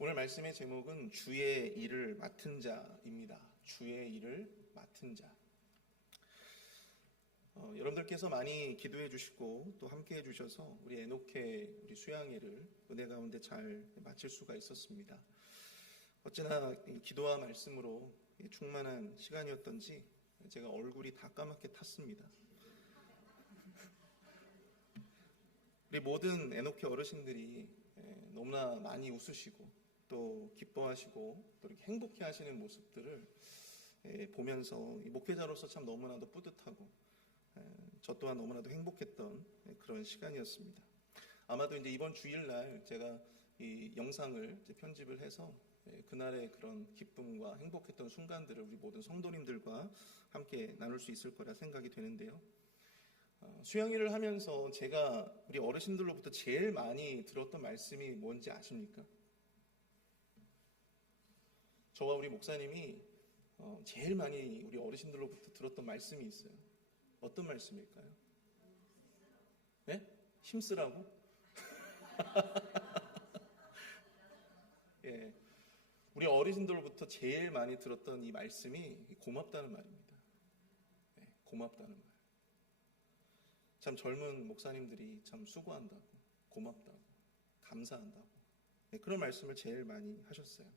오늘 말씀의 제목은 주의 일을 맡은 자입니다. 주의 일을 맡은 자. 여러분들께서 많이 기도해 주시고 또 함께 해 주셔서 우리 에녹회 우리 수양회를 은혜 가운데 잘 마칠 수가 있었습니다. 어찌나 기도와 말씀으로 충만한 시간이었던지 제가 얼굴이 다 까맣게 탔습니다. 우리 모든 에녹회 어르신들이 너무나 많이 웃으시고 또 기뻐하시고 또 이렇게 행복해 하시는 모습들을 보면서 이 목회자로서 참 너무나도 뿌듯하고 저 또한 너무나도 행복했던 그런 시간이었습니다. 아마도 이제 이번 주일날 제가 이 영상을 이제 편집을 해서 그날의 그런 기쁨과 행복했던 순간들을 우리 모든 성도님들과 함께 나눌 수 있을 거라 생각이 되는데요. 수양회를 하면서 제가 우리 어르신들로부터 제일 많이 들었던 말씀이 뭔지 아십니까? 저와 우리 목사님이 제일 많이 우리 어르신들로부터 들었던 말씀이 있어요. 어떤 말씀일까요? 네? 힘쓰라고? 예, 우리 어르신들로부터 제일 많이 들었던 이 말씀이 고맙다는 말입니다. 네, 고맙다는 말. 참 젊은 목사님들이 참 수고한다고, 고맙다고, 감사한다고 그런 말씀을 제일 많이 하셨어요.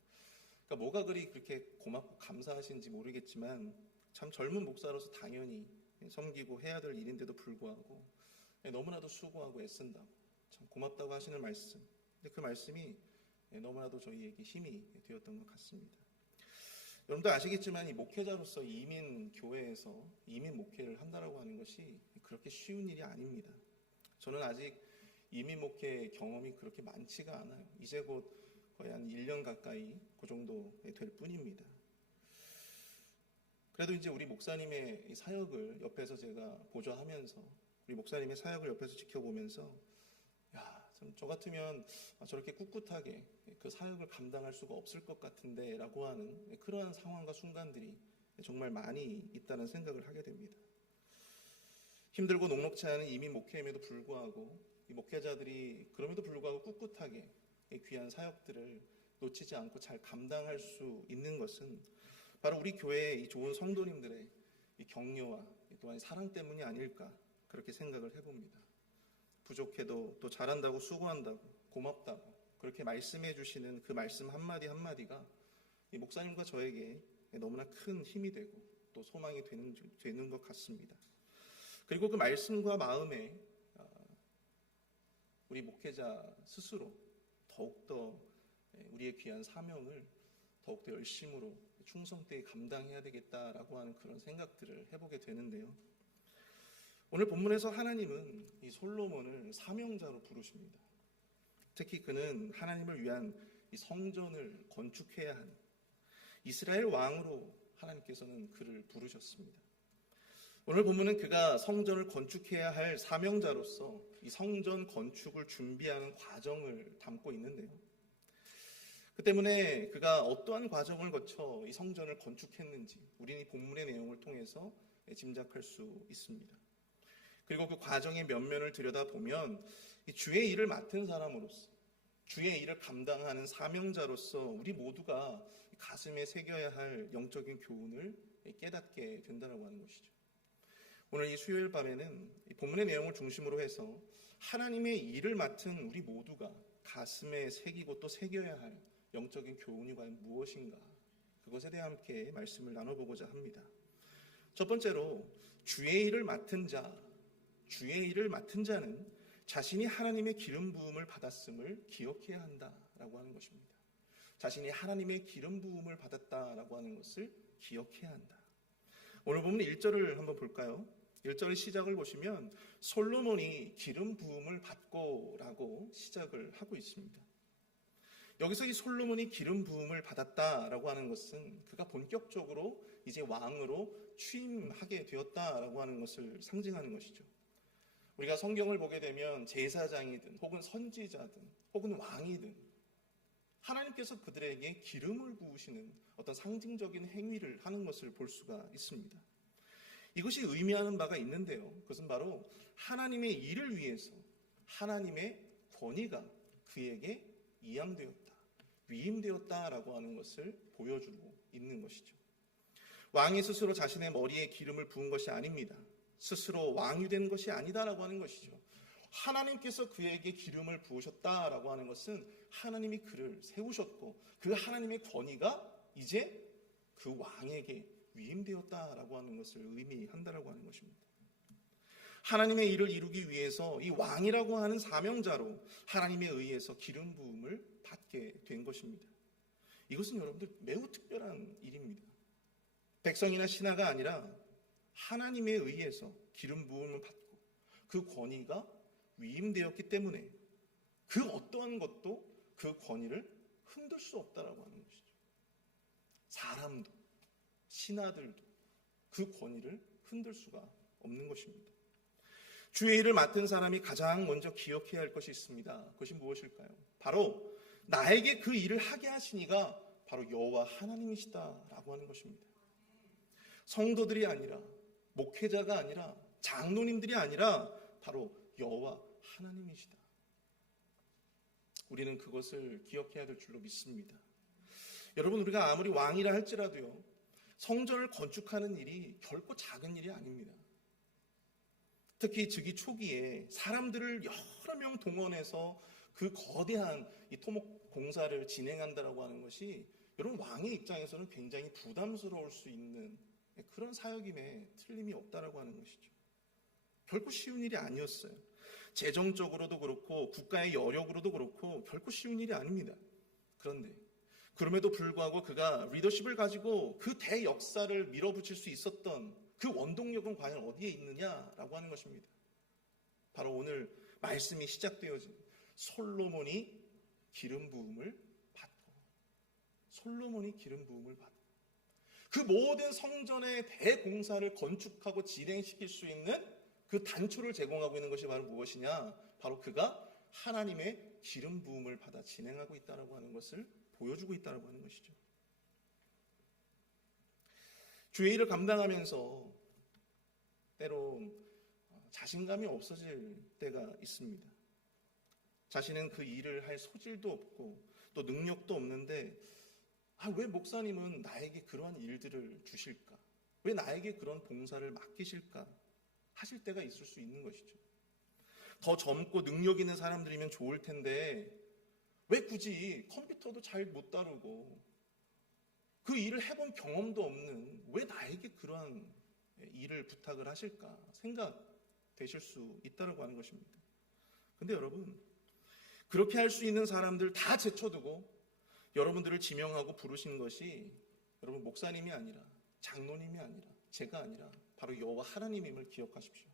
그러니까 뭐가 그렇게 고맙고 감사하신지 모르겠지만 참 젊은 목사로서 당연히 섬기고 해야 될 일인데도 불구하고 너무나도 수고하고 애쓴다고 참 고맙다고 하시는 말씀. 근데 그 말씀이 너무나도 저희에게 힘이 되었던 것 같습니다. 여러분도 아시겠지만 이 목회자로서 이민 교회에서 이민 목회를 한다라고 하는 것이 그렇게 쉬운 일이 아닙니다. 저는 아직 이민 목회 경험이 그렇게 많지가 않아요. 이제 곧 거의 한 1년 가까이 그 정도 될 뿐입니다. 그래도 이제 우리 목사님의 사역을 옆에서 제가 보좌하면서 우리 목사님의 사역을 옆에서 지켜보면서 참 저 같으면 저렇게 꿋꿋하게 그 사역을 감당할 수가 없을 것 같은데 라고 하는 그러한 상황과 순간들이 정말 많이 있다는 생각을 하게 됩니다. 힘들고 녹록치 않은 이민 목회임에도 불구하고 이 목회자들이 그럼에도 불구하고 꿋꿋하게 귀한 사역들을 놓치지 않고 잘 감당할 수 있는 것은 바로 우리 교회의 이 좋은 성도님들의 이 격려와 또한 사랑 때문이 아닐까 그렇게 생각을 해봅니다. 부족해도 또 잘한다고 수고한다고 고맙다고 그렇게 말씀해 주시는 그 말씀 한마디 한마디가 이 목사님과 저에게 너무나 큰 힘이 되고 또 소망이 되는 것 같습니다. 그리고 그 말씀과 마음에 우리 목회자 스스로 더욱더 우리의 귀한 사명을 더욱더 열심으로 충성되게 감당해야 되겠다라고 하는 그런 생각들을 해보게 되는데요. 오늘 본문에서 하나님은 이 솔로몬을 사명자로 부르십니다. 특히 그는 하나님을 위한 이 성전을 건축해야 하는 이스라엘 왕으로 하나님께서는 그를 부르셨습니다. 오늘 본문은 그가 성전을 건축해야 할 사명자로서 이 성전 건축을 준비하는 과정을 담고 있는데요. 그 때문에 그가 어떠한 과정을 거쳐 이 성전을 건축했는지 우리는 이 본문의 내용을 통해서 짐작할 수 있습니다. 그리고 그 과정의 면면을 들여다보면 주의 일을 맡은 사람으로서 주의 일을 감당하는 사명자로서 우리 모두가 가슴에 새겨야 할 영적인 교훈을 깨닫게 된다고 하는 것이죠. 오늘 이 수요일 밤에는 이 본문의 내용을 중심으로 해서 하나님의 일을 맡은 우리 모두가 가슴에 새기고 또 새겨야 할 영적인 교훈이 과연 무엇인가 그것에 대해 함께 말씀을 나눠보고자 합니다. 첫 번째로 주의 일을 맡은 자는 자신이 하나님의 기름 부음을 받았음을 기억해야 한다라고 하는 것입니다. 자신이 하나님의 기름 부음을 받았다라고 하는 것을 기억해야 한다. 오늘 보면 1절을 한번 볼까요? 1절의 시작을 보시면 솔로몬이 기름 부음을 받고 라고 시작을 하고 있습니다. 여기서 이 솔로몬이 기름 부음을 받았다라고 하는 것은 그가 본격적으로 이제 왕으로 취임하게 되었다라고 하는 것을 상징하는 것이죠. 우리가 성경을 보게 되면 제사장이든 혹은 선지자든 혹은 왕이든 하나님께서 그들에게 기름을 부으시는 어떤 상징적인 행위를 하는 것을 볼 수가 있습니다. 이것이 의미하는 바가 있는데요. 그것은 바로 하나님의 일을 위해서 하나님의 권위가 그에게 이양되었다, 위임되었다라고 하는 것을 보여주고 있는 것이죠. 왕이 스스로 자신의 머리에 기름을 부은 것이 아닙니다. 스스로 왕이 된 것이 아니다라고 하는 것이죠. 하나님께서 그에게 기름을 부으셨다라고 하는 것은 하나님이 그를 세우셨고 그 하나님의 권위가 이제 그 왕에게 위임되었다라고 하는 것을 의미한다라고 하는 것입니다. 하나님의 일을 이루기 위해서 이 왕이라고 하는 사명자로 하나님에 의해서 기름 부음을 받게 된 것입니다. 이것은 여러분들 매우 특별한 일입니다. 백성이나 신하가 아니라 하나님에 의해서 기름 부음을 받고 그 권위가 위임되었기 때문에 그 어떠한 것도 그 권위를 흔들 수 없다라고 하는 것이죠. 사람도 신하들도 그 권위를 흔들 수가 없는 것입니다. 주의 일을 맡은 사람이 가장 먼저 기억해야 할 것이 있습니다. 그것이 무엇일까요? 바로 나에게 그 일을 하게 하신 이가 바로 여호와 하나님이시다라고 하는 것입니다. 성도들이 아니라 목회자가 아니라 장로님들이 아니라 바로 여호와 하나님이시다. 우리는 그것을 기억해야 될 줄로 믿습니다. 여러분, 우리가 아무리 왕이라 할지라도요, 성전을 건축하는 일이 결코 작은 일이 아닙니다. 특히 즉위 초기에 사람들을 여러 명 동원해서 그 거대한 이 토목 공사를 진행한다라고 하는 것이 여러분 왕의 입장에서는 굉장히 부담스러울 수 있는 그런 사역임에 틀림이 없다라고 하는 것이죠. 결코 쉬운 일이 아니었어요. 재정적으로도 그렇고 국가의 여력으로도 그렇고 결코 쉬운 일이 아닙니다. 그런데 그럼에도 불구하고 그가 리더십을 가지고 그 대역사를 밀어붙일 수 있었던 그 원동력은 과연 어디에 있느냐라고 하는 것입니다. 바로 오늘 말씀이 시작되어진 솔로몬이 기름 부음을 받고 솔로몬이 기름 부음을 받고 그 모든 성전의 대공사를 건축하고 진행시킬 수 있는 그 단초를 제공하고 있는 것이 바로 무엇이냐? 바로 그가 하나님의 기름 부음을 받아 진행하고 있다라고 하는 것을 보여주고 있다라고 하는 것이죠. 주의 일을 감당하면서 때론 자신감이 없어질 때가 있습니다. 자신은 그 일을 할 소질도 없고 또 능력도 없는데 왜 목사님은 나에게 그러한 일들을 주실까? 왜 나에게 그런 봉사를 맡기실까? 하실 때가 있을 수 있는 것이죠. 더 젊고 능력 있는 사람들이면 좋을 텐데 왜 굳이 컴퓨터도 잘 못 다루고 그 일을 해본 경험도 없는 왜 나에게 그러한 일을 부탁을 하실까 생각되실 수 있다고 하는 것입니다. 근데 여러분, 그렇게 할 수 있는 사람들 다 제쳐두고 여러분들을 지명하고 부르신 것이 여러분 목사님이 아니라 장로님이 아니라 제가 아니라 바로 여호와 하나님임을 기억하십시오.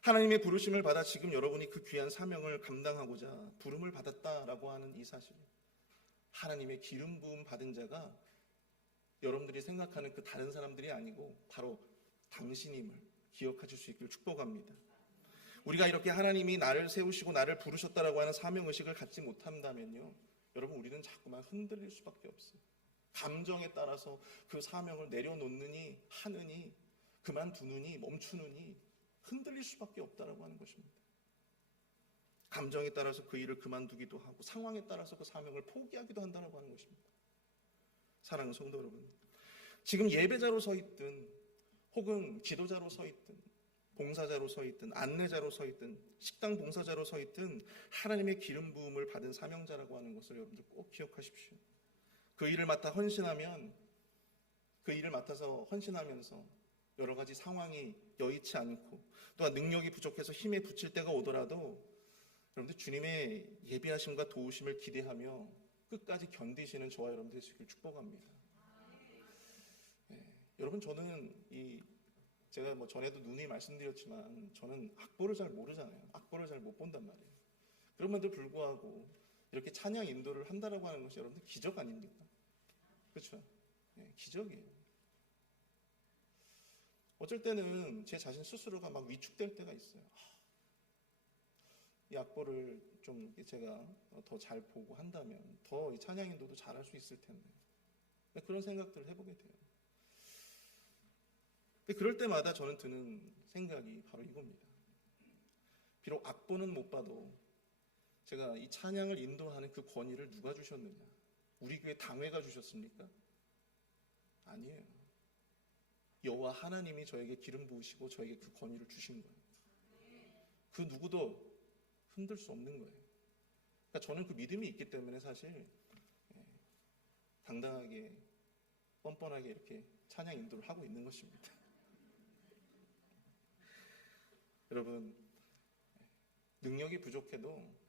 하나님의 부르심을 받아 지금 여러분이 그 귀한 사명을 감당하고자 부름을 받았다라고 하는 이 사실, 하나님의 기름 부음 받은 자가 여러분들이 생각하는 그 다른 사람들이 아니고 바로 당신임을 기억하실 수 있기를 축복합니다. 우리가 이렇게 하나님이 나를 세우시고 나를 부르셨다라고 하는 사명의식을 갖지 못한다면요, 여러분 우리는 자꾸만 흔들릴 수밖에 없어요. 감정에 따라서 그 사명을 내려놓느니 하느니 그만두느니 멈추느니 흔들릴 수밖에 없다라고 하는 것입니다. 감정에 따라서 그 일을 그만두기도 하고 상황에 따라서 그 사명을 포기하기도 한다라고 하는 것입니다. 사랑하는 성도 여러분, 지금 예배자로 서 있든 혹은 기도자로 서 있든 봉사자로 서 있든 안내자로 서 있든 식당 봉사자로 서 있든 하나님의 기름 부음을 받은 사명자라고 하는 것을 여러분들 꼭 기억하십시오. 그 일을 맡아 헌신하면 그 일을 맡아서 헌신하면서 여러 가지 상황이 여의치 않고 또한 능력이 부족해서 힘에 부칠 때가 오더라도 여러분들 주님의 예비하심과 도우심을 기대하며 끝까지 견디시는 저와 여러분들 되시길 축복합니다. 여러분, 저는 제가 전에도 누누이 말씀드렸지만 저는 악보를 잘 모르잖아요. 악보를 잘 못 본단 말이에요. 그럼에도 불구하고 이렇게 찬양 인도를 한다라고 하는 것이 여러분들 기적 아닙니까? 그렇죠? 기적이에요. 어쩔 때는 제 자신 스스로가 막 위축될 때가 있어요. 이 악보를 좀 제가 더 잘 보고 한다면 더 이 찬양 인도도 잘할 수 있을 텐데 그런 생각들을 해보게 돼요. 그럴 때마다 저는 드는 생각이 바로 이겁니다. 비록 악보는 못 봐도 제가 이 찬양을 인도하는 그 권위를 누가 주셨느냐? 우리 교회 당회가 주셨습니까? 아니에요. 여호와 하나님이 저에게 기름 부으시고 저에게 그 권위를 주신 거예요. 그 누구도 흔들 수 없는 거예요. 그러니까 저는 그 믿음이 있기 때문에 사실 당당하게 뻔뻔하게 이렇게 찬양 인도를 하고 있는 것입니다. 여러분, 능력이 부족해도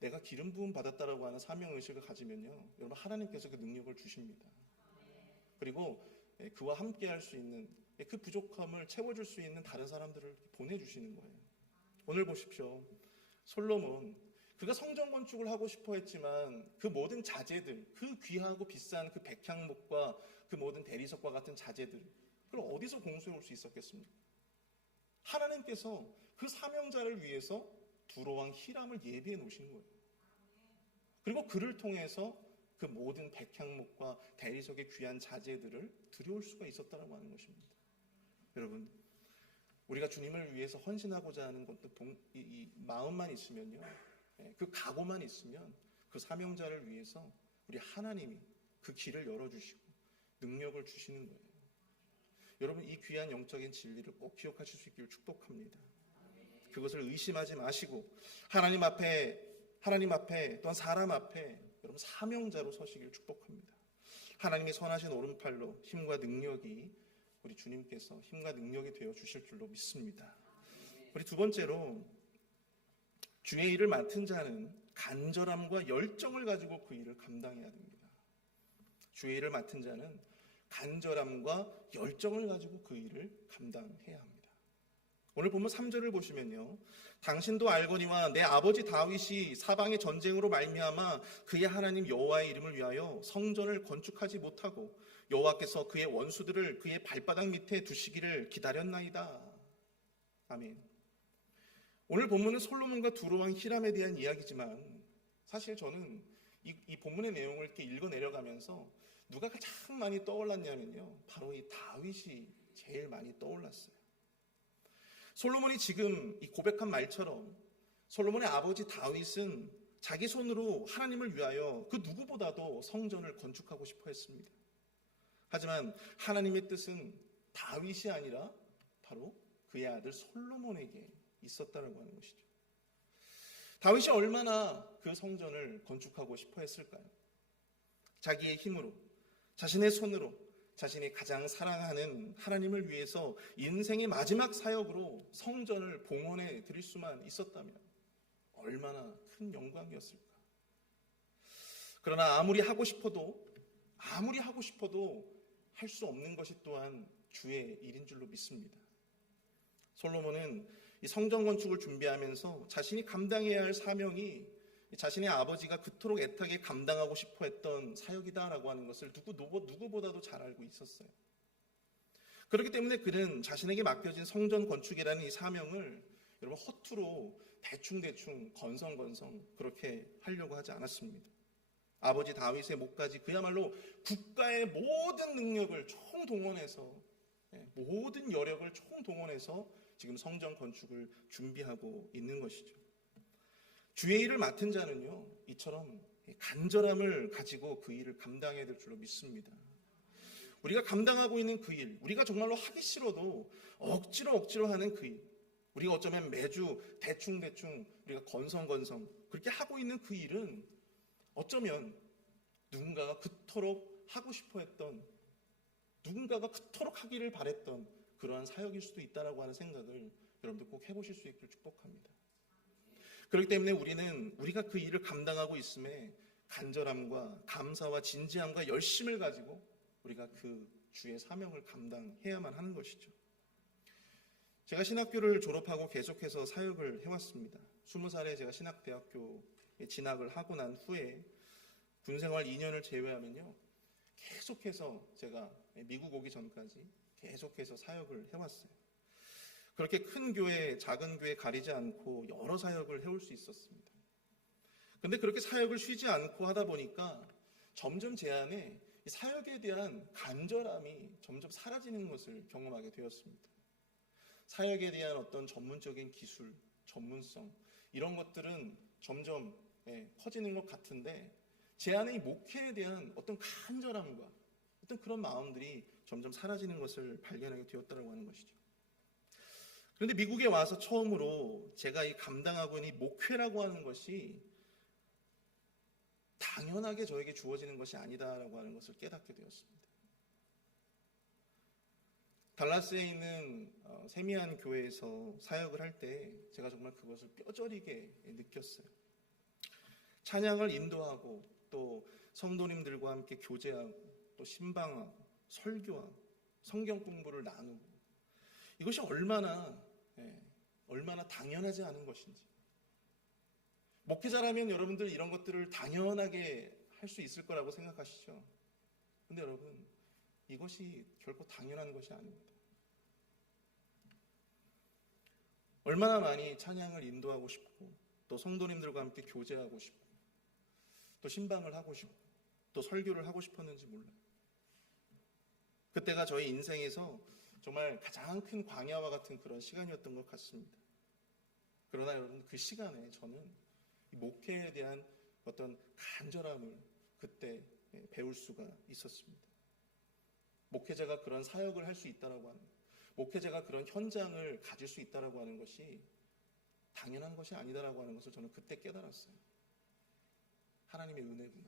내가 기름 부음 받았다라고 하는 사명의식을 가지면요, 여러분 하나님께서 그 능력을 주십니다. 그리고 그와 함께 할 수 있는 그 부족함을 채워줄 수 있는 다른 사람들을 보내주시는 거예요. 오늘 보십시오. 솔로몬, 그가 성전 건축을 하고 싶어 했지만 그 모든 자재들, 그 귀하고 비싼 그 백향목과 그 모든 대리석과 같은 자재들, 그걸 어디서 공수해 올 수 있었겠습니까? 하나님께서 그 사명자를 위해서 두로왕 히람을 예비해 놓으신 거예요. 그리고 그를 통해서 그 모든 백향목과 대리석의 귀한 자재들을 들여올 수가 있었다라고 하는 것입니다. 여러분, 우리가 주님을 위해서 헌신하고자 하는 것도 이 마음만 있으면요, 그 각오만 있으면 그 사명자를 위해서 우리 하나님이 그 길을 열어주시고 능력을 주시는 거예요. 여러분, 이 귀한 영적인 진리를 꼭 기억하실 수 있기를 축복합니다. 그것을 의심하지 마시고 하나님 앞에 또한 사람 앞에 여러분 사명자로 서시기를 축복합니다. 하나님이 선하신 오른팔로 힘과 능력이 우리 주님께서 힘과 능력이 되어 주실 줄로 믿습니다. 우리 두 번째로, 주의 일을 맡은 자는 간절함과 열정을 가지고 그 일을 감당해야 됩니다. 주의 일을 맡은 자는 간절함과 열정을 가지고 그 일을 감당해야 합니다. 오늘 보면 3절을 보시면요, 당신도 알거니와 내 아버지 다윗이 사방의 전쟁으로 말미암아 그의 하나님 여호와의 이름을 위하여 성전을 건축하지 못하고 여호와께서 그의 원수들을 그의 발바닥 밑에 두시기를 기다렸나이다. 아멘. 오늘 본문은 솔로몬과 두로왕 히람에 대한 이야기지만 사실 저는 이 본문의 내용을 이렇게 읽어 내려가면서 누가 가장 많이 떠올랐냐면요, 바로 이 다윗이 제일 많이 떠올랐어요. 솔로몬이 지금 이 고백한 말처럼 솔로몬의 아버지 다윗은 자기 손으로 하나님을 위하여 그 누구보다도 성전을 건축하고 싶어 했습니다. 하지만 하나님의 뜻은 다윗이 아니라 바로 그의 아들 솔로몬에게 있었다라고 하는 것이죠. 다윗이 얼마나 그 성전을 건축하고 싶어 했을까요? 자기의 힘으로, 자신의 손으로, 자신이 가장 사랑하는 하나님을 위해서 인생의 마지막 사역으로 성전을 봉헌해 드릴 수만 있었다면 얼마나 큰 영광이었을까. 그러나 아무리 하고 싶어도 할 수 없는 것이 또한 주의 일인 줄로 믿습니다. 솔로몬은 이 성전 건축을 준비하면서 자신이 감당해야 할 사명이 자신의 아버지가 그토록 애타게 감당하고 싶어 했던 사역이다라고 하는 것을 누구보다도 잘 알고 있었어요. 그렇기 때문에 그는 자신에게 맡겨진 성전 건축이라는 이 사명을 여러분 허투루 대충 건성건성 그렇게 하려고 하지 않았습니다. 아버지 다윗의 목까지 그야말로 국가의 모든 능력을 총동원해서, 모든 여력을 총동원해서 지금 성전 건축을 준비하고 있는 것이죠. 주의 일을 맡은 자는요, 이처럼 간절함을 가지고 그 일을 감당해야 될 줄로 믿습니다. 우리가 감당하고 있는 그 일, 우리가 정말로 하기 싫어도 억지로 하는 그 일, 우리가 어쩌면 매주 대충 우리가 건성 그렇게 하고 있는 그 일은 어쩌면 누군가가 그토록 하고 싶어 했던, 누군가가 그토록 하기를 바랬던 그러한 사역일 수도 있다라고 하는 생각을 여러분들 꼭 해보실 수 있기를 축복합니다. 그렇기 때문에 우리가 그 일을 감당하고 있음에 간절함과 감사와 진지함과 열심을 가지고 우리가 그 주의 사명을 감당해야만 하는 것이죠. 제가 신학교를 졸업하고 계속해서 사역을 해왔습니다. 20살에 제가 신학대학교에 진학을 하고 난 후에 군생활 2년을 제외하면요, 계속해서 제가 미국 오기 전까지 계속해서 사역을 해왔어요. 그렇게 큰 교회, 작은 교회 가리지 않고 여러 사역을 해올 수 있었습니다. 그런데 그렇게 사역을 쉬지 않고 하다 보니까 점점 제 안에 사역에 대한 간절함이 점점 사라지는 것을 경험하게 되었습니다. 사역에 대한 어떤 전문적인 기술, 전문성, 이런 것들은 점점 커지는 것 같은데 제 안에 이 목회에 대한 어떤 간절함과 어떤 그런 마음들이 점점 사라지는 것을 발견하게 되었다고 하는 것이죠. 그런데 미국에 와서 처음으로 제가 이 감당하고 있는 이 목회라고 하는 것이 당연하게 저에게 주어지는 것이 아니다라고 하는 것을 깨닫게 되었습니다. 달라스에 있는 세미한 교회에서 사역을 할 때 제가 정말 그것을 뼈저리게 느꼈어요. 찬양을 인도하고 또 성도님들과 함께 교제하고 또 신방하고 설교하고 성경 공부를 나누고 이것이 얼마나 당연하지 않은 것인지. 목회자라면 여러분들 이런 것들을 당연하게 할 수 있을 거라고 생각하시죠? 근데 여러분, 이것이 결코 당연한 것이 아닙니다. 얼마나 많이 찬양을 인도하고 싶고 또 성도님들과 함께 교제하고 싶고 또 신방을 하고 싶고 또 설교를 하고 싶었는지 몰라요. 그때가 저희 인생에서 정말 가장 큰 광야와 같은 그런 시간이었던 것 같습니다. 그러나 여러분, 그 시간에 저는 이 목회에 대한 어떤 간절함을 그때 배울 수가 있었습니다. 목회자가 그런 사역을 할 수 있다라고 하는, 목회자가 그런 현장을 가질 수 있다라고 하는 것이 당연한 것이 아니다라고 하는 것을 저는 그때 깨달았어요. 하나님의 은혜구나.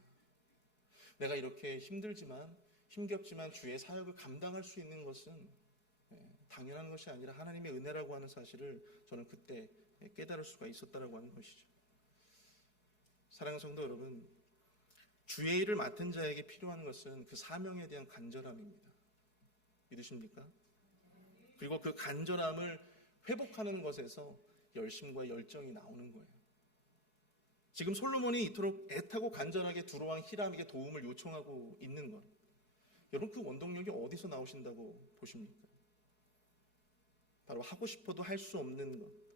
내가 이렇게 힘겹지만 주의 사역을 감당할 수 있는 것은 당연한 것이 아니라 하나님의 은혜라고 하는 사실을 저는 그때 깨달을 수가 있었다라고 하는 것이죠. 사랑하는 성도 여러분, 주의 일을 맡은 자에게 필요한 것은 그 사명에 대한 간절함입니다. 믿으십니까? 그리고 그 간절함을 회복하는 것에서 열심과 열정이 나오는 거예요. 지금 솔로몬이 이토록 애타고 간절하게 두로왕 히람에게 도움을 요청하고 있는 것, 여러분 그 원동력이 어디서 나오신다고 보십니까? 바로 하고 싶어도 할 수 없는 것,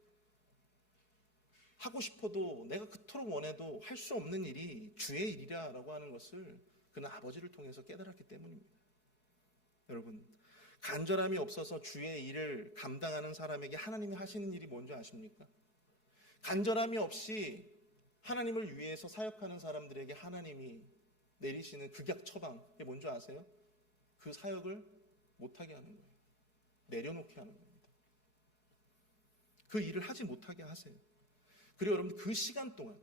하고 싶어도 내가 그토록 원해도 할 수 없는 일이 주의 일이라고 하는 것을 그는 아버지를 통해서 깨달았기 때문입니다. 여러분, 간절함이 없어서 주의 일을 감당하는 사람에게 하나님이 하시는 일이 뭔지 아십니까? 간절함이 없이 하나님을 위해서 사역하는 사람들에게 하나님이 내리시는 극약 처방, 이게 뭔지 아세요? 그 사역을 못하게 하는 거예요. 내려놓게 하는 겁니다. 그 일을 하지 못하게 하세요. 그리고 여러분, 그 시간 동안,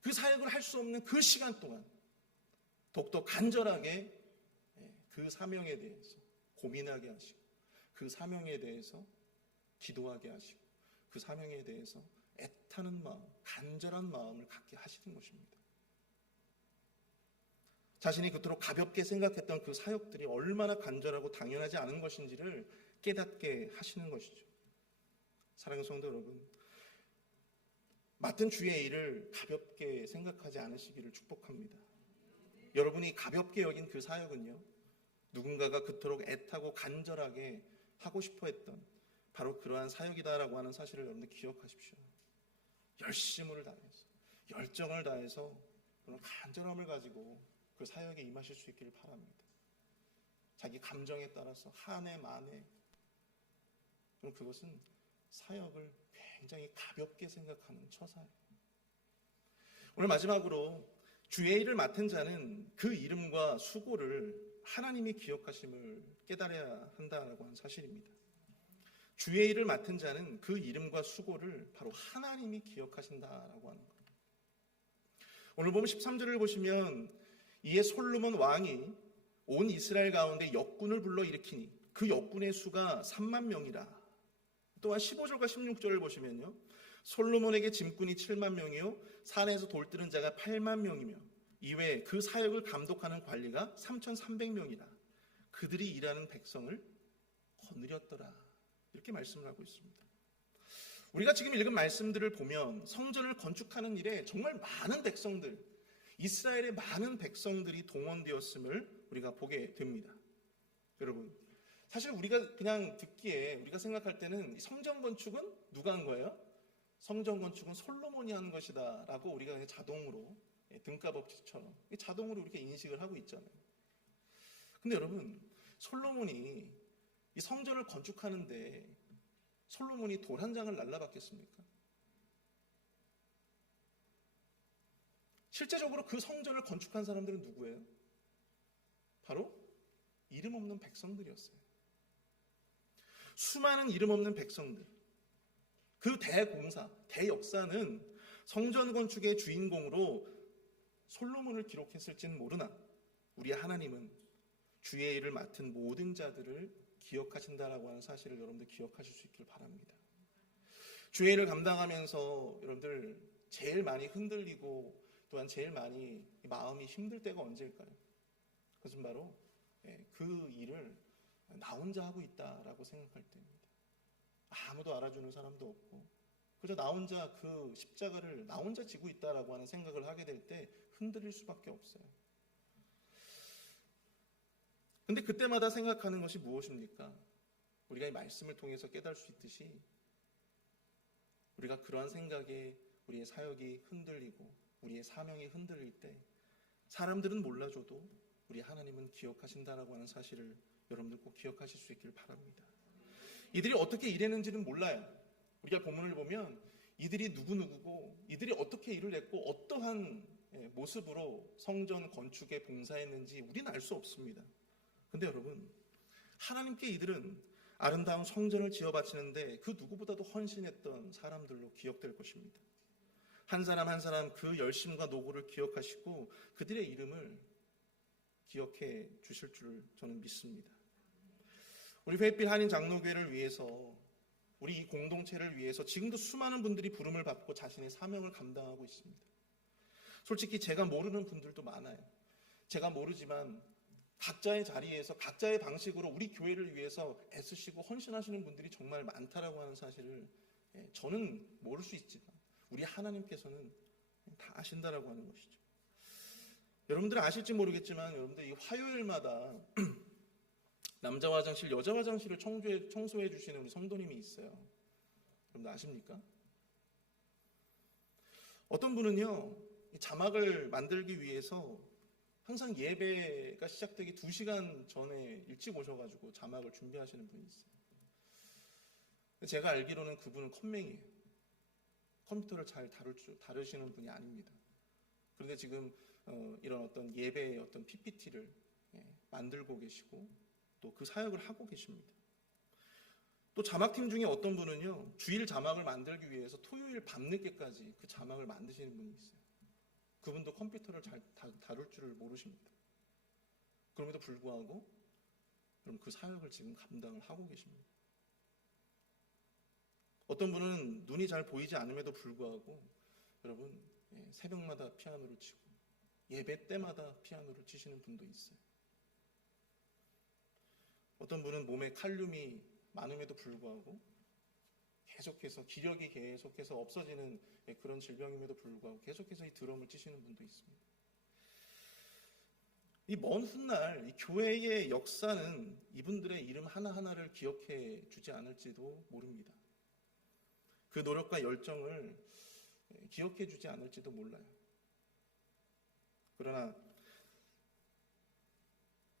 그 사역을 할 수 없는 그 시간 동안 더욱더 간절하게 그 사명에 대해서 고민하게 하시고, 그 사명에 대해서 기도하게 하시고, 그 사명에 대해서 애타는 마음, 간절한 마음을 갖게 하시는 것입니다. 자신이 그토록 가볍게 생각했던 그 사역들이 얼마나 간절하고 당연하지 않은 것인지를 깨닫게 하시는 것이죠. 사랑하는 성도 여러분, 맡은 주의 일을 가볍게 생각하지 않으시기를 축복합니다. 여러분이 가볍게 여긴 그 사역은요, 누군가가 그토록 애타고 간절하게 하고 싶어 했던 바로 그러한 사역이다라고 하는 사실을 여러분들 기억하십시오. 열심을 다해서, 열정을 다해서 그런 간절함을 가지고 그 사역에 임하실 수 있기를 바랍니다. 자기 감정에 따라서 한해 만해, 그럼 그것은 사역을 굉장히 가볍게 생각하는 처사예요. 오늘 마지막으로 주의 일을 맡은 자는 그 이름과 수고를 하나님이 기억하심을 깨달아야 한다라고 하는 사실입니다. 주의 일을 맡은 자는 그 이름과 수고를 바로 하나님이 기억하신다라고 하는 거예요. 오늘 보면 13절을 보시면 이에 솔로몬 왕이 온 이스라엘 가운데 역군을 불러 일으키니 그 역군의 수가 3만 명이라. 또한 15절과 16절을 보시면요, 솔로몬에게 짐꾼이 7만 명이요 산에서 돌뜨는 자가 8만 명이며 이외에 그 사역을 감독하는 관리가 3,300명이라. 그들이 일하는 백성을 거느렸더라. 이렇게 말씀을 하고 있습니다. 우리가 지금 읽은 말씀들을 보면 성전을 건축하는 일에 정말 많은 백성들, 이스라엘의 많은 백성들이 동원되었음을 우리가 보게 됩니다. 여러분, 사실 우리가 그냥 듣기에 우리가 생각할 때는 성전 건축은 누가 한 거예요? 성전 건축은 솔로몬이 한 것이다 라고 우리가 그냥 자동으로 등가법칙처럼 자동으로 이렇게 인식을 하고 있잖아요. 근데 여러분, 솔로몬이 이 성전을 건축하는데 솔로몬이 돌 한 장을 날라봤겠습니까? 실제적으로 그 성전을 건축한 사람들은 누구예요? 바로 이름 없는 백성들이었어요. 수많은 이름 없는 백성들. 그 대공사, 대역사는 성전 건축의 주인공으로 솔로몬을 기록했을지는 모르나 우리 하나님은 주의 일을 맡은 모든 자들을 기억하신다라고 하는 사실을 여러분들 기억하실 수 있길 바랍니다. 주의 일을 감당하면서 여러분들 제일 많이 흔들리고 또한 제일 많이 마음이 힘들 때가 언제일까요? 그것은 바로 그 일을 나 혼자 하고 있다라고 생각할 때입니다. 아무도 알아주는 사람도 없고 그저 나 혼자 그 십자가를 나 혼자 지고 있다라고 하는 생각을 하게 될 때 흔들릴 수밖에 없어요. 근데 그때마다 생각하는 것이 무엇입니까? 우리가 이 말씀을 통해서 깨달을 수 있듯이 우리가 그러한 생각에 우리의 사역이 흔들리고 우리의 사명이 흔들릴 때 사람들은 몰라줘도 우리 하나님은 기억하신다라고 하는 사실을 여러분들 꼭 기억하실 수 있기를 바랍니다. 이들이 어떻게 일했는지는 몰라요. 우리가 본문을 보면 이들이 누구누구고 이들이 어떻게 일을 했고 어떠한 모습으로 성전 건축에 봉사했는지 우리는 알 수 없습니다. 근데 여러분, 하나님께 이들은 아름다운 성전을 지어 바치는데 그 누구보다도 헌신했던 사람들로 기억될 것입니다. 한 사람 한 사람 그 열심과 노고를 기억하시고 그들의 이름을 기억해 주실 줄 저는 믿습니다. 우리 회빛 한인 장로교회를 위해서 우리 이 공동체를 위해서 지금도 수많은 분들이 부름을 받고 자신의 사명을 감당하고 있습니다. 솔직히 제가 모르는 분들도 많아요. 제가 모르지만 각자의 자리에서 각자의 방식으로 우리 교회를 위해서 애쓰시고 헌신하시는 분들이 정말 많다라고 하는 사실을 저는 모를 수 있지만 우리 하나님께서는 다 아신다라고 하는 것이죠. 여러분들은 아실지 모르겠지만 여러분들 이 화요일마다 남자 화장실, 여자 화장실을 청소해 주시는 우리 성도님이 있어요. 여러분들 아십니까? 어떤 분은요, 자막을 만들기 위해서 항상 예배가 시작되기 2시간 전에 일찍 오셔가지고 자막을 준비하시는 분이 있어요. 제가 알기로는 그분은 컴맹이에요. 컴퓨터를 잘 다루시는 분이 아닙니다. 그런데 지금 이런 어떤 예배의 어떤 PPT를 만들고 계시고 또 그 사역을 하고 계십니다. 또 자막팀 중에 어떤 분은요, 주일 자막을 만들기 위해서 토요일 밤늦게까지 그 자막을 만드시는 분이 있어요. 그분도 컴퓨터를 잘 다룰 줄을 모르십니다. 그럼에도 불구하고 그럼 그 사역을 지금 감당을 하고 계십니다. 어떤 분은 눈이 잘 보이지 않음에도 불구하고 여러분 새벽마다 피아노를 치고 예배 때마다 피아노를 치시는 분도 있어요. 어떤 분은 몸에 칼륨이 많음에도 불구하고 계속해서 기력이 계속해서 없어지는 그런 질병임에도 불구하고 계속해서 이 드럼을 치시는 분도 있습니다. 이 먼 훗날 이 교회의 역사는 이분들의 이름 하나하나를 기억해 주지 않을지도 모릅니다. 그 노력과 열정을 기억해 주지 않을지도 몰라요. 그러나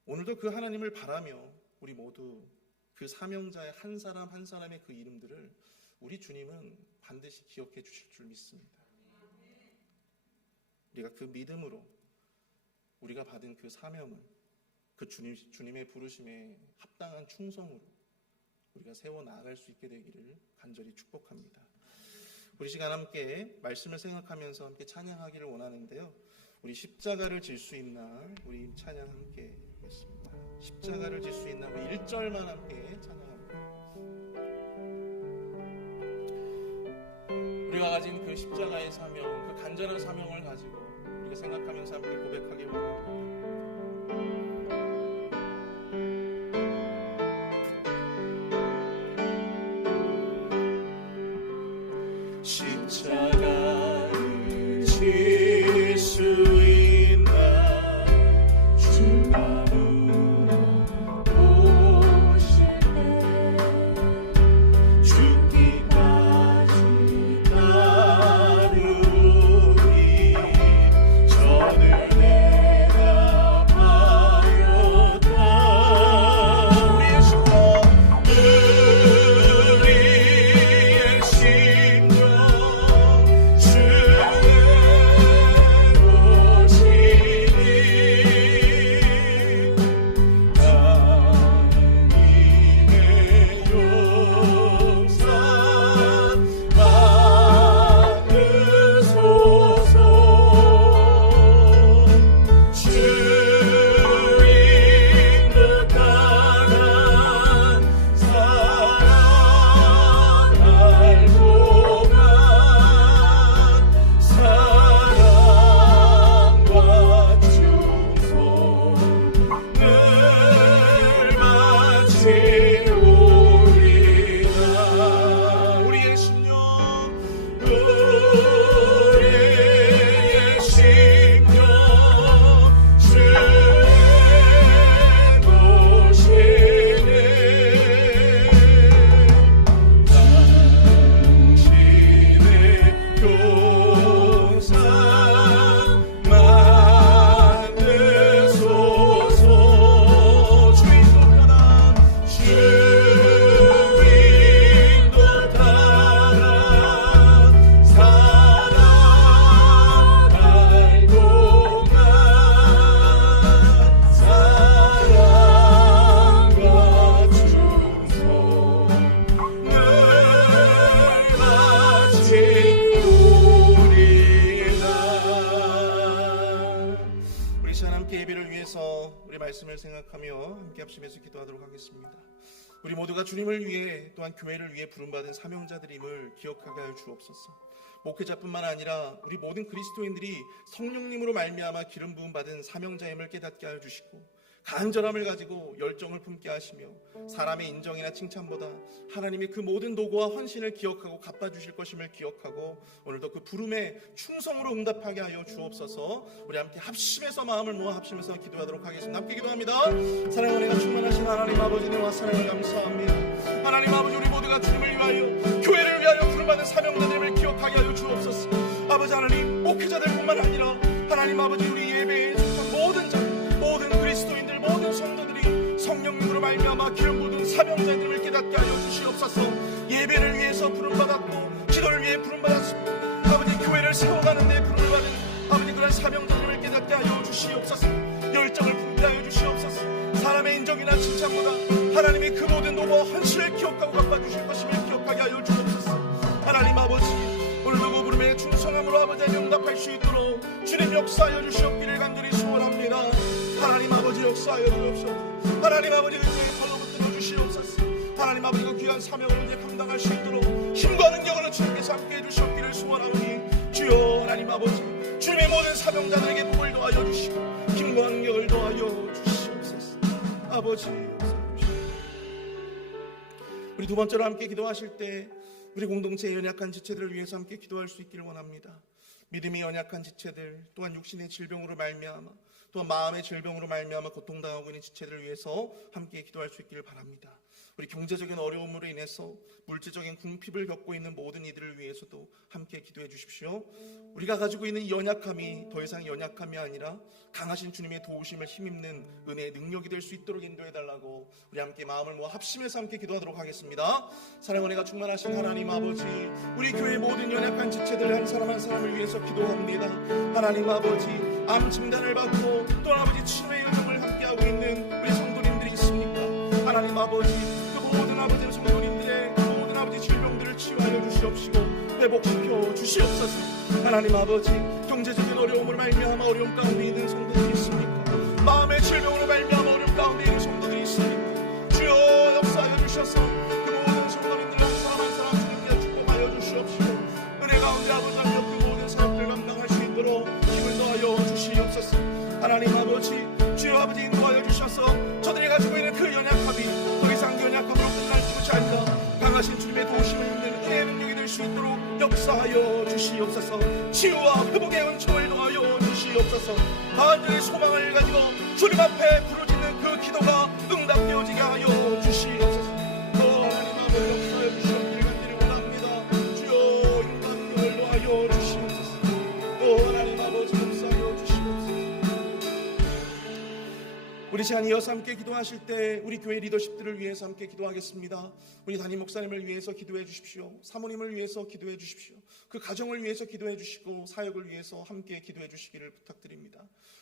오늘도 그 하나님을 바라며 우리 모두 그 사명자의 한 사람 한 사람의 그 이름들을 우리 주님은 반드시 기억해 주실 줄 믿습니다. 우리가 그 믿음으로 우리가 받은 그 사명을 그 주님의 부르심에 합당한 충성으로 우리가 세워 나아갈 수 있게 되기를 간절히 축복합니다. 우리 시간 함께 말씀을 생각하면서 함께 찬양하기를 원하는데요. 우리 십자가를 질 수 있나 우리 찬양 함께 하겠습니다. 십자가를 질 수 있나 우리 1절만 함께 찬양합니다. 우리가 가진 그 십자가의 사명, 그 간절한 사명을 가지고 우리가 생각하면서 함께 고백하길 원합니다. 십자가를 질 수 있나 주 안으로 오실 때 죽기까지 따르리 전을 내가 합심해서 우리 말씀을 생각하며 함께 합심해서 기도하도록 하겠습니다. 우리 모두가 주님을 위해 또한 교회를 위해 부름받은 사명자들임을 기억하게 하여 주옵소서. 목회자뿐만 아니라 우리 모든 그리스도인들이 성령님으로 말미암아 기름 부음 받은 사명자임을 깨닫게 하여 주시고 간절함을 가지고 열정을 품게 하시며 사람의 인정이나 칭찬보다 하나님의 그 모든 도구와 헌신을 기억하고 갚아주실 것임을 기억하고 오늘도 그 부름에 충성으로 응답하게 하여 주옵소서. 우리 함께 합심해서 마음을 모아 합심해서 기도하도록 하겠습니다. 함께 기도합니다. 사랑의 은혜가 충만하신 하나님 아버지, 은혜와 사랑을 감사합니다. 하나님 아버지, 우리 모두가 주님을 위하여 교회를 위하여 부름받은 사명자들을 기억하게 하여 주옵소서. 아버지 하나님, 목회자들뿐만 아니라 하나님 아버지, 우리 예배에 속한 모든 자, 모든 그리스도인들, 모든 성도들이 성령님으로 말미암아 기름 부은 사명자님을 깨닫게 하여 주시옵소서. 예배를 위해서 부름받았고 기도를 위해 부름받았습니다. 아버지, 교회를 세워가는 데 부름을 받은 아버지 그런 사명자님을 깨닫게 하여 주시옵소서. 열정을 품게 하여 주시옵소서. 사람의 인정이나 칭찬보다 하나님의 그 모든 도구와 헌신을 기억하고 갚아주실 것임을 기억하게 하여 주옵소서. 하나님 아버지, 오늘도 그 부름에 충성함으로 아버지의 응답할 수 있도록 주님 역사하여 주시옵기를 간절히 소원합니다. 하나님 아버지, 역사하여 주옵소서. 하나님 아버지, 은혜의 팔로 붙들어 주시옵소서. 하나님 아버지, 그 귀한 사명을 이제 감당할 수 있도록 힘과 능력으로 주님께서 함께 해주시옵기를 소원하오니 주여 하나님 아버지, 주님의 모든 사명자들에게 복을 더하여 주시고 힘과 능력을 더하여 주시옵소서. 아버지, 역사해 주시옵소서. 우리 두 번째로 함께 기도하실 때 우리 공동체의 연약한 지체들을 위해서 함께 기도할 수 있기를 원합니다. 믿음이 연약한 지체들, 또한 육신의 질병으로 말미암아, 또한 마음의 질병으로 말미암아 고통당하고 있는 지체들을 위해서 함께 기도할 수 있기를 바랍니다. 우리 경제적인 어려움으로 인해서 물질적인 궁핍을 겪고 있는 모든 이들을 위해서도 함께 기도해 주십시오. 우리가 가지고 있는 이 연약함이 더 이상 연약함이 아니라 강하신 주님의 도우심을 힘입는 은혜의 능력이 될 수 있도록 인도해 달라고 우리 함께 마음을 모아 합심해서 함께 기도하도록 하겠습니다. 사랑의 은혜가 충만하신 하나님 아버지, 우리 교회의 모든 연약한 지체들 한 사람 한 사람을 위해서 기도합니다. 하나님 아버지, 암 진단을 받고 또 아버지 치료의 여정을 함께하고 있는 우리 성도님들이 있습니까? 하나님 아버지, 그 모든 아버지 성도님들의 그 모든 아버지 질병들을 치유하여 주시옵시고 회복시켜 주시옵소서. 하나님 아버지, 경제적인 어려움으로 말미암아 어려움 가운데 있는 성도들이 있습니까? 마음의 질병으로 말미암아 어려움 가운데 있는 성도들이 있습니까? 주여 역사하여 주셔서 그 모든 성도님들 한 사람 한 사람 주님께 축복하여 주시옵시고 은혜 가운데 아버지 하며 그 모든 사역들 감당할 수 있도록 힘을 더하여 주시옵소서. 하나님 아버지, 주여 아버지 인도하여 주셔서 저들이 가지고 있는 그 연약함이 더 이상 연약함으로 끝날 것이 아니라 강하신 주님의 도우심을 입는 은혜의 능력이 될 수 있도록 역사하여 주시옵소서. 치유와 회복의 은총을 더하여 주시옵소서. 간절히 소망을 가지고 주님 앞에 부르짖는 그 기도가 응답되어지게 하여 주시옵소서. 하나님 아버지, 역사해 주시옵기를 간절히 원합니다. 주여 힘과 능력을 더하여 주시옵소서. 하나님 아버지, 역사하여 주시옵소서. 우리 시간 이어서 함께 기도하실 때 우리 교회 리더십들을 위해서 함께 기도하겠습니다. 우리 담임 목사님을 위해서 기도해 주십시오. 사모님을 위해서 기도해 주십시오. 그 가정을 위해서 기도해 주시고 사역을 위해서 함께 기도해 주시기를 부탁드립니다.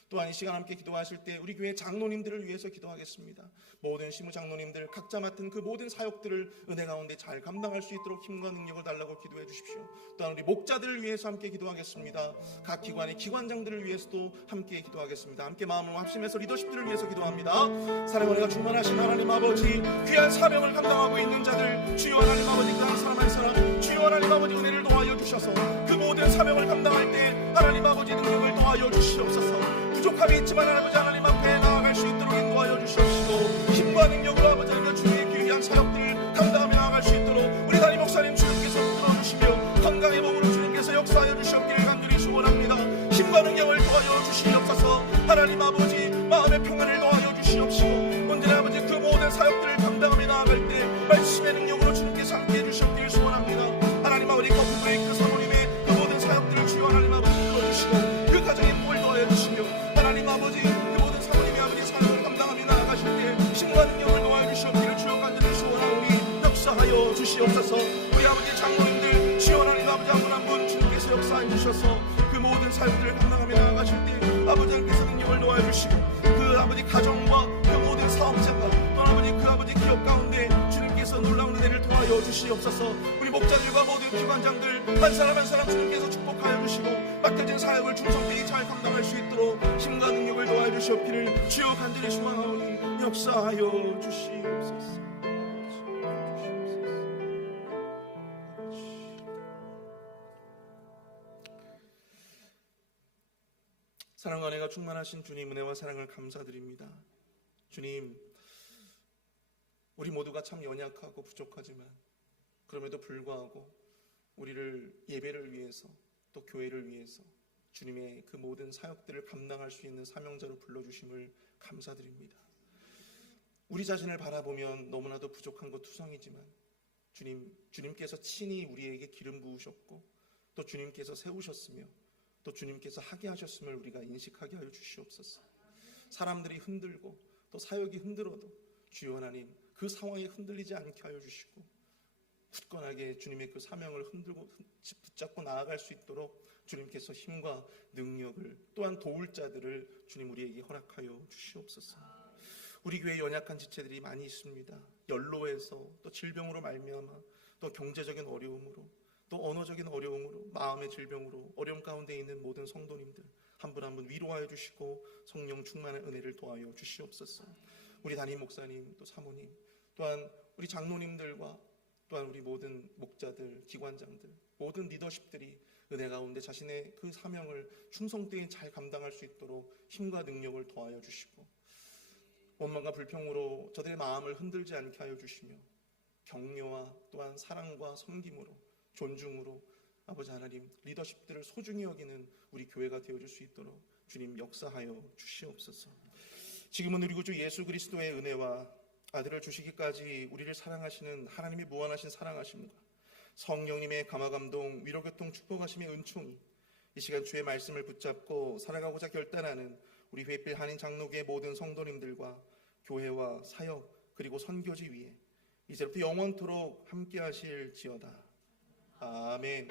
또한 이 시간 함께 기도하실 때 우리 교회 장로님들을 위해서 기도하겠습니다. 모든 시무 장로님들 각자 맡은 그 모든 사역들을 은혜 가운데 잘 감당할 수 있도록 힘과 능력을 달라고 기도해 주십시오. 또한 우리 목자들을 위해서 함께 기도하겠습니다. 각 기관의 기관장들을 위해서도 함께 기도하겠습니다. 함께 마음을 합심해서 리더십들을 위해서 기도합니다. 사랑의 은혜가 충만하신 하나님 아버지, 귀한 사명을 감당하고 있는 자들 주여 하나님 아버지, 그 한 사람 한 사람 주여 하나님 아버지 은혜를 도와여 주셔서 그 모든 사명을 감당할 때 하나님 아버지 능력을 도와여 주시옵소서. 부족함이 있지만 아버지 하나님 앞에 나아갈 수 있도록 인도하여 주시옵시고 힘과 능력으로 아버지 하나님 주님의 귀한 사역들을 감당하며 나아갈 수 있도록 우리 담임 목사님 주님께서 풀어주시며 건강의 몸으로 주님께서 역사하여 주시옵기를 간절히 소원합니다. 힘과 능력을 도와여 주시옵소서. 하나님 아버지, 마음의 평안을 도와여 주시옵시고 언제나 아버지 그 모든 사역들을 감당하며 나아갈 때 말씀의 능력으로 주님께서 함께해 주시옵기를 소원합니다. 하나님 아버지, 거푸브레이 그 사모님의 그 모든 사역들을 주여 하나님 아버지 풀어주시고 그 가정에 복을 더하여 주시며 하나님 아버지, 그 모든 사모님의 아버지 사역을 감당하며 나아가실 때 힘과 능력을 더하여 주시옵기를 주여 간절히 소원하오니 역사하여 주시옵소서. 우리 아버지 장로님들 주여 하나님 아버지 한 분 한 분 주님께서 역사해 주셔서 그 모든 사역들을 감당하며 나아가실 때 아버지 하나님께서 능력을 도와여 주시고 그 아버지 가정과 그 모든 사업자가 또 아버지 그 아버지 기업 가운데 주님께서 가운데서 놀라운 은혜를 도와여 주시옵소서. 우리 목자들과 모든 기관장들 한 사람 한 사람 주님께서 축복하여 주시고 맡겨진 사역을 충성되게 잘 감당할 수 있도록 힘과 능력을 도와여 주시옵기를 주여 간절히 소망하오니 역사하여 주시옵소서. 사랑과 은혜가 충만하신 주님, 은혜와 사랑을 감사드립니다. 주님, 우리 모두가 참 연약하고 부족하지만 그럼에도 불구하고 우리를 예배를 위해서 또 교회를 위해서 주님의 그 모든 사역들을 감당할 수 있는 사명자로 불러주심을 감사드립니다. 우리 자신을 바라보면 너무나도 부족한 것 투성이지만 주님께서 친히 우리에게 기름 부으셨고 또 주님께서 세우셨으며 또 주님께서 하게 하셨음을 우리가 인식하게 하여 주시옵소서. 사람들이 흔들고 또 사역이 흔들어도 주여 하나님 그 상황에 흔들리지 않게 하여 주시고 굳건하게 주님의 그 사명을 붙잡고 나아갈 수 있도록 주님께서 힘과 능력을 또한 도울 자들을 주님 우리에게 허락하여 주시옵소서. 우리 교회에 연약한 지체들이 많이 있습니다. 연로에서 또 질병으로 말미암아 또 경제적인 어려움으로 또 언어적인 어려움으로 마음의 질병으로 어려움 가운데 있는 모든 성도님들 한 분 한 분 위로하여 주시고 성령 충만한 은혜를 도와여 주시옵소서. 우리 담임 목사님 또 사모님 또한 우리 장로님들과 또한 우리 모든 목자들 기관장들 모든 리더십들이 은혜 가운데 자신의 그 사명을 충성되게 잘 감당할 수 있도록 힘과 능력을 도와여 주시고 원망과 불평으로 저들의 마음을 흔들지 않게 하여 주시며 격려와 또한 사랑과 섬김으로 존중으로 아버지 하나님 리더십들을 소중히 여기는 우리 교회가 되어줄 수 있도록 주님 역사하여 주시옵소서. 지금은 우리 구주 예수 그리스도의 은혜와 아들을 주시기까지 우리를 사랑하시는 하나님의 무한하신 사랑하심과 성령님의 감화감동 위로교통 축복하심의 은총이 이 시간 주의 말씀을 붙잡고 살아가고자 결단하는 우리 회필 한인 장로교의 모든 성도님들과 교회와 사역 그리고 선교지 위에 이제부터 영원토록 함께 하실지어다. 아멘.